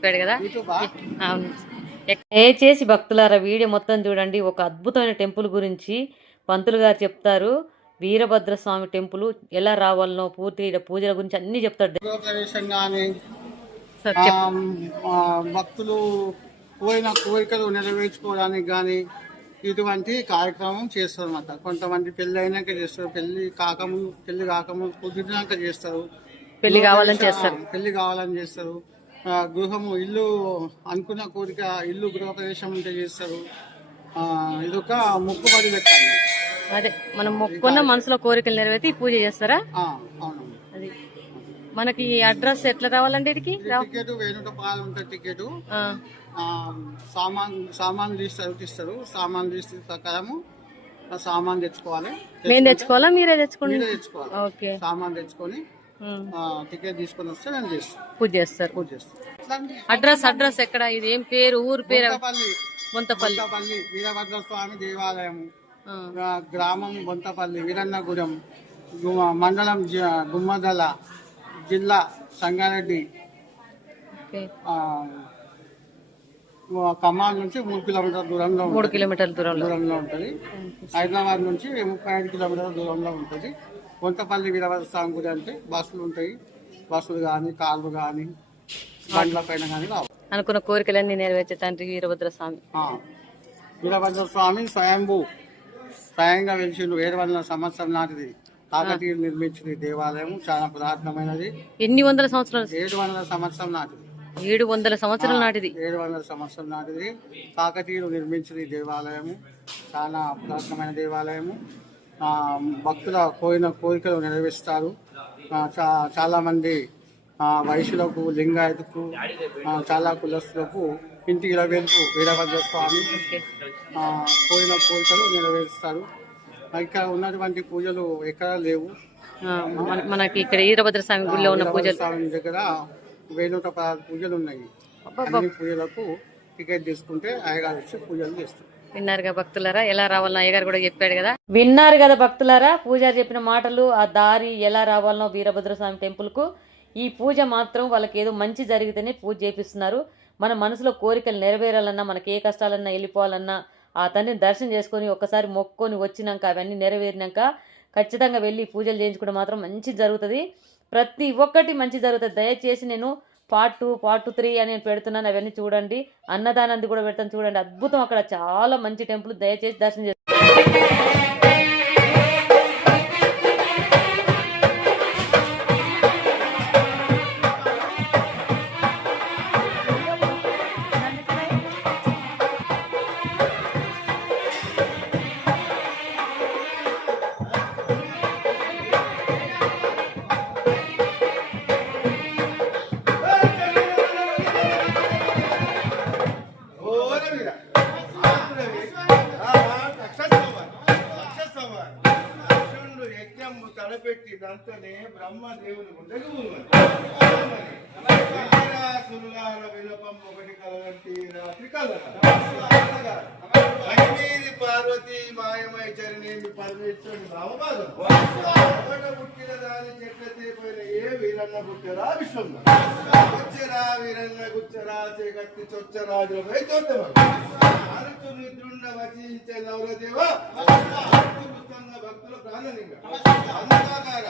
చెప్పాడు కదా? అవును. దయచేసి భక్తులారా వీడియో మొత్తం చూడండి. ఒక అద్భుతమైన టెంపుల్ గురించి పంతులు గారు చెప్తారు. వీరభద్ర స్వామి టెంపుల్ ఎలా రావాలనో పూర్తి పూజల గురించి అన్ని చెప్తాడు. భక్తులు కోరిన కోరికలు నెరవేర్చుకోవడానికి కానీ ఇటువంటి కార్యక్రమం చేస్తారు అన్నమాట కొంతమంది పెళ్ళి అయినాక చేస్తారు పెళ్ళి కాకముందు పెళ్ళి కాకముందు కుదిరినాక చేస్తారు. పెళ్ళి కావాలని చేస్తారు. పెళ్ళి కావాలని చేస్తారు. గృహము ఇల్లు అనుకున్న కోరిక ఇల్లు గృహప్రవేశం ఉంటే చేస్తారు. ఆ, ఇదొక మొక్కుబడి లెక్క. అదే మనం మొక్కున్న మనసులో కోరికలు నెరవేర్తి ఈ పూజ చేస్తారా? అవును అది. మనకి అడ్రస్ ఎట్లా రావాలండి టికెట్ వేణుట పాలు ఉంటుంది టికెట్. సామాన్ సామాన్ లిస్ట్ ఇస్తారు. సామాన్ లిస్ట్ ప్రకారము సామాన్ తెచ్చుకోవాలి. మేము తెచ్చుకోవాలా? మీరే తెచ్చుకోండి? తెచ్చుకోవాలి. ఓకే. సామాన్ తెచ్చుకొని టికెట్ తీసుకొని వస్తే నేను చేస్తాను పూజ చేస్తారు. పూజ చేస్తాను అడ్రస్ అడ్రస్ ఎక్కడ? ఇది ఏం పేరు? ఊరు పేరు? బొంతపల్లి. వీరభద్ర స్వామి దేవాలయం. గ్రామం బొంతపల్లి వీరన్నగూడెం గు- మండలం జ- గుమ్మదల జిల్లా సంగారెడ్డి. ఓకే. ఆ, ఖమ్మం నుంచి మూడు కిలోమీటర్ల దూరంలో మూడు. కిలోమీటర్ల దూరంలో. దూరంలో ఉంటుంది. హైదరాబాద్ నుంచి ముప్పై ఐదు కిలోమీటర్ల దూరంలో ఉంటుంది. కొంతపల్లి వీరభద్ర స్వామి గుడి అంటే బస్సులు ఉంటాయి. బస్సులు కానీ కార్లు కానీ బండ్ల పైన కానీ రావు. అనుకున్న కోరికలన్నీ నెరవేర్చే తండ్రి వీరభద్ర స్వామి. వీరభద్ర స్వామి స్వయంభూ. స్వయంగా వెలిసిండు ఏడు వందల సంవత్సరం నాటిది. కాకతీయులు నిర్మించిన దేవాలయం చాలా పురాతనమైనది. ఎన్ని వందల సంవత్సరాలు? ఏడు వందల సంవత్సరం నాటిది. ఏడు వందల సంవత్సరాల నాటిది. ఏడు వందల సంవత్సరం నాటిది. కాకతీయులు నిర్మించిన దేవాలయము చాలా పురాతనమైన దేవాలయము. భక్తుల కోరిన కోరికలు నెరవేరుస్తారు. ఆ, చా- చాలా మంది ఆ, వైశ్యులకు లింగాయతకు చాలా కులస్తులకు ఇంటికి ఇరవేలుపు వీరభద్ర స్వామి కోరిన కోరికలు నెరవేరుస్తారు. ఇక్కడ ఉన్నటువంటి పూజలు ఎక్కడ లేవు. మనకి ఇక్కడ వీరభద్ర స్వామి గుడిలో ఉన్న పూజలు. స్వామి దగ్గర పదహారు పూజలు ఉన్నాయి. అన్ని పూజలకు టికెట్ తీసుకుంటే అయ్యగారు వచ్చి పూజలు చేస్తారు. విన్నారుగా భక్తులారా? ఎలా రావాలనో అయ్యగారు కూడా చెప్పాడు కదా. విన్నారు కదా భక్తులారా? పూజారి చెప్పిన మాటలు ఆ దారి ఎలా రావాలనో వీరభద్ర స్వామి టెంపుల్కు ఈ పూజ మాత్రం వాళ్ళకి ఏదో మంచి జరిగితేనే పూజ చేపిస్తున్నారు. మన మనసులో కోరికలు నెరవేరాలన్నా మనకి ఏ కష్టాలన్నా వెళ్ళిపోవాలన్నా ఆ తండ్రిని దర్శనం చేసుకొని ఒక్కసారి మొక్కొని వచ్చినాక అవన్నీ నెరవేరినాక ఖచ్చితంగా వెళ్ళి పూజలు చేయించుకుంటే మాత్రం మంచి జరుగుతుంది. ప్రతి ఒక్కటి మంచి జరుగుతుంది. దయచేసి నేను part two part two three అని నేను పెడుతున్నాను అవన్నీ చూడండి. అన్నదానంది కూడా పెడతాను చూడండి. అద్భుతం అక్కడ. చాలా మంచి టెంపుల్. దయచేసి దర్శనం చేస్తాను తలపెట్టి దంతనే బ్రహ్మదేవుని గుండెకు విలపం ఒకటి కలగంటి రాత్రి కలగ పార్వతి మాయమై చరణేమి పరమేశ్వరుని భావపాదం పుట్టిన దాని చెట్లతే పోయిన ఏ వీరన్న గుచ్చరా విశ్వం గుచ్చరా వీరన్న గుచ్చరా చేకత్తి చొచ్చరాజు అరుచు నిద్రుండ వచించే నవరదేవ? ಅಂದಾಗ